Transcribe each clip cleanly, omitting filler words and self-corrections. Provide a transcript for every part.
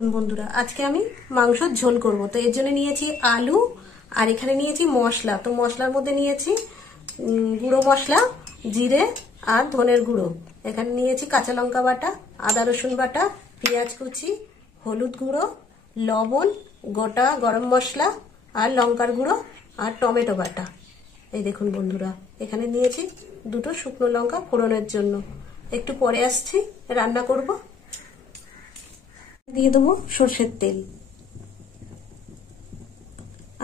বন্ধুরা আজকে আমি মাংসের ঝোল করব। তো এর জন্য নিয়েছি আলু আর এখানে নিয়েছি মশলা। তো মশলার মধ্যে নিয়েছি গুঁড়ো মশলা, জিরে আর ধনের গুঁড়ো। এখানে নিয়েছি কাঁচা লঙ্কা বাটা, আদা রসুন বাটা, পেঁয়াজ কুচি, হলুদ গুঁড়ো, লবণ, গোটা গরম মশলা আর লঙ্কার গুঁড়ো আর টমেটো বাটা। এই দেখুন বন্ধুরা, এখানে নিয়েছি দুটো শুকনো লঙ্কা ফোড়নের জন্য। একটু পরে আসছি, রান্না করব। দিয়ে দেবো সর্ষের তেল।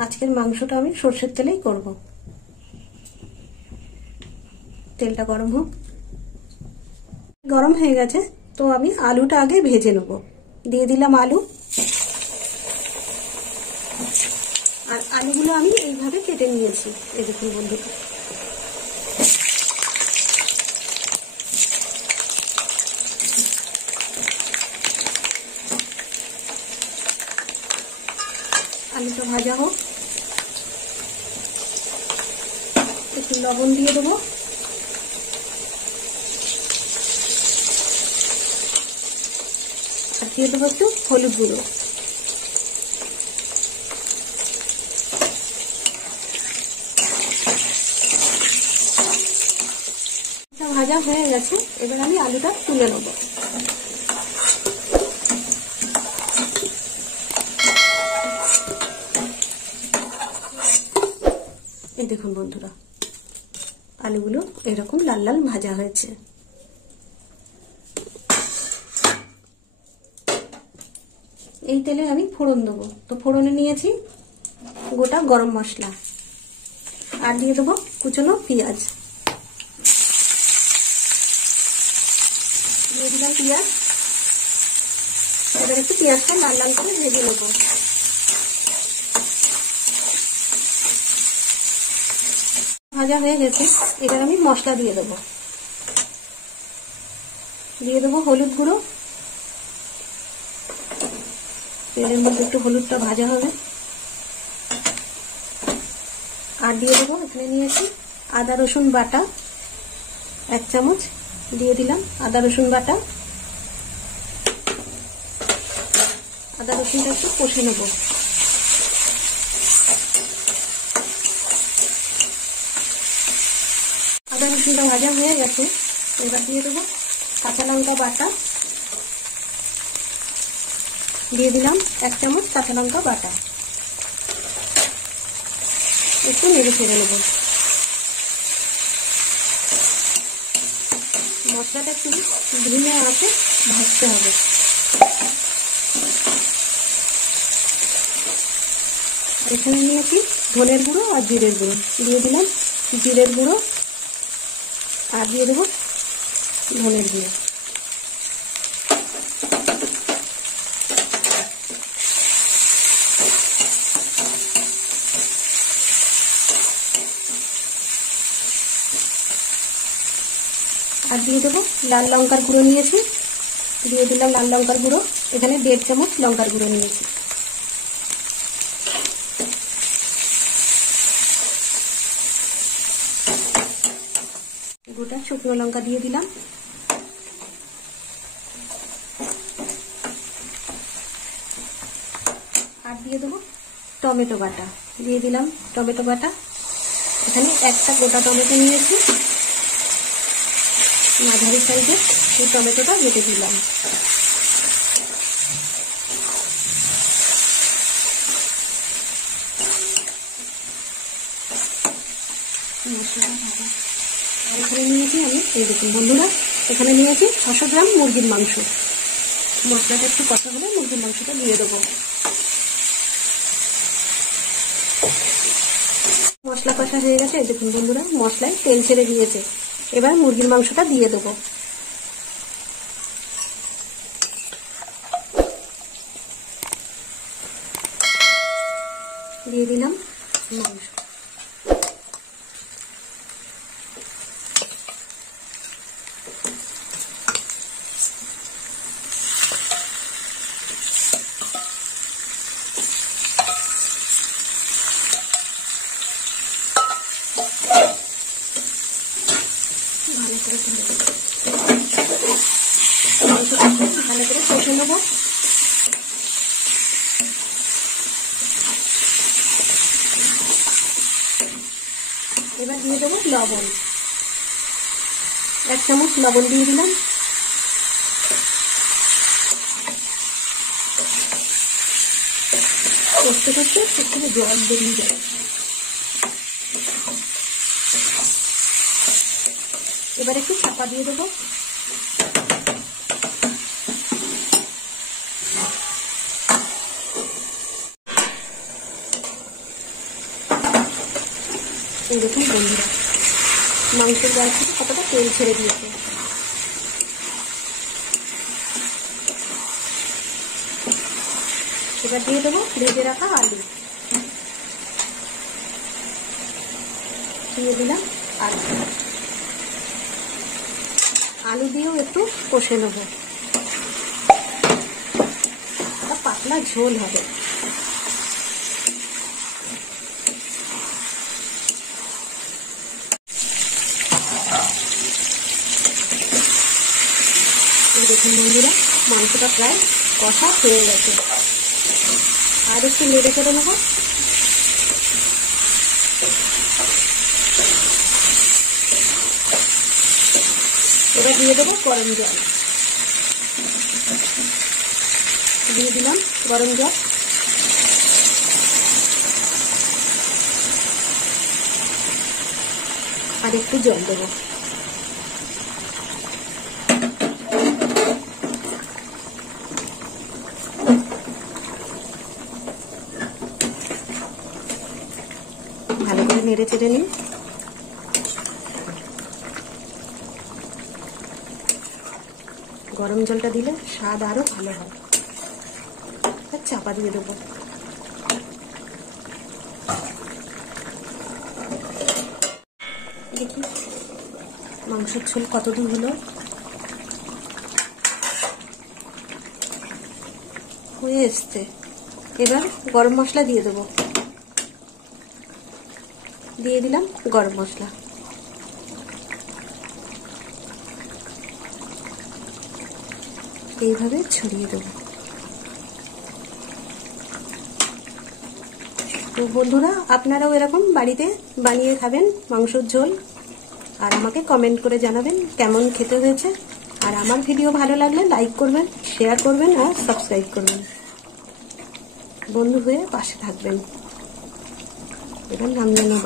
আজকের মাংসটা আমি সর্ষের তেলেই করব। তেলটা গরম হোক। গরম হয়ে গেছে, তো আমি আলুটা আগে ভেজে নেব। দিয়ে দিলাম আলু। আর আলুগুলো আমি এইভাবে কেটে নিয়েছি। এই দেখুন বন্ধুরা, আলুটা ভাজা হোক। একটু লবণ দিয়ে দেবো, আর দিয়ে দেবো একটু হলুদ গুঁড়ো। ভাজা হয়ে গেছে, এবার আমি আলুটা তুলে নেব। এই দেখুন বন্ধুরা, আলুগুলো এরকম লাল লাল ভাজা হয়েছে। এই তেলে আমি ফোড়ন দেবো। তো ফোড়নে নিয়েছি গোটা গরম মশলা, আর দিয়ে দেবো কুচনো পেঁয়াজ। দিয়ে দিলাম পেঁয়াজ। এবার একটু পেঁয়াজটা লাল লাল করে ভেজে নেবো। ভাজা হয়ে গেছে, এবার আমি মশলা দিয়ে দেবো। দিয়ে দেবো হলুদ গুঁড়ো। তেলের মধ্যে একটু হলুদটা ভাজা হবে। আর দিয়ে দেবো, এখানে নিয়েছি আদা রসুন বাটা 1 চামচ। দিয়ে দিলাম আদা রসুন বাটা। আদা রসুনটা একটু কষে নেব। আদা রসুনটা ভাজা হয়ে গেছে, এবার দিয়ে দেবো কাঁচা লঙ্কা বাটা। দিয়ে দিলাম 1 চামচ কাঁচা লঙ্কা বাটা। একটু নেড়ে ছেড়ে নেব। মশলাটা একটু ধীমে আঁচে ভাজতে হবে। এখানে নিয়েছি ধনের গুঁড়ো আর জিরের গুঁড়ো। দিয়ে দিলাম জিরের গুঁড়ো, আর দিয়ে দেবো ধনের গুঁড়ো। আর দিয়ে দেবো লাল লঙ্কার গুঁড়ো নিয়েছি। দিয়ে দিলাম লাল লঙ্কার গুঁড়ো। এখানে 1.5 চামচ লঙ্কার গুঁড়ো নিয়েছি। গোটা শুকনো লঙ্কা দিয়ে দিলাম। আর দিয়ে দেবো টমেটো বাটা। দিয়ে দিলাম টমেটো বাটা। এখানে একটা গোটা টমেটো নিয়েছি, মাঝারি সাইজে। এই টমেটোটা কেটে দিলাম। আর এখানে নিয়েছি আমি, এই দেখুন বন্ধুরা, এখানে নিয়েছি 600 গ্রাম মুরগির মাংস। মশলাটা একটু কষা হলে মুরগির মাংসটা দিয়ে দেবো। মশলা কষা হয়ে গেছে, এই দেখুন বন্ধুরা, মশলায় তেল ছেড়ে দিয়েছে। এবার মুরগির মাংসটা দিয়ে দেবো। দিয়ে দিলাম মাংস। ভালো করে ভালো করে কষে নেবো। লবণ, 1 চামচ লবণ দিয়ে দিলাম। করতে করতে একটু জল বেরিয়ে যাবে। এবার একটু চাপা দিয়ে দেবো। দেখুন বন্ধুরা, মাংসের গায়ে থেকে কতটা তেল ছেড়ে দিয়েছে। এবার দিয়ে দেবো ভেজে রাখা আলু, দিয়ে দিলাম আলু দিয়েও একটু কষে নেব। পাতলা ঝোল হবে। দেখুন বন্ধুরা, মাংসটা প্রায় কষা হয়ে গেছে। আর একটু নেড়ে চেড়ে নেব। এবার দিয়ে দেবো গরম জল, দিয়ে দিলাম গরম জল। আর একটু জল দেবো। ভালো করে নেড়ে চেড়ে নিই। গরম জলটা দিলে স্বাদ আরো ভালো হয়। চাপা দিয়ে দেবো। দেখি মাংসের ঝোল কত দূর হলো। হয়ে এসছে। এবার গরম মশলা দিয়ে দেবো। দিয়ে দিলাম গরম মশলা। এইভাবে ছড়িয়ে দেবো। তো বন্ধুরা, আপনারাও এরকম বাড়িতে বানিয়ে খাবেন মাংসের ঝোল, আর আমাকে কমেন্ট করে জানাবেন কেমন খেতে হয়েছে। আর আমার ভিডিও ভালো লাগলে লাইক করবেন, শেয়ার করবেন আর সাবস্ক্রাইব করবেন। বন্ধু হয়ে পাশে থাকবেন। এবার নামিয়ে নেব।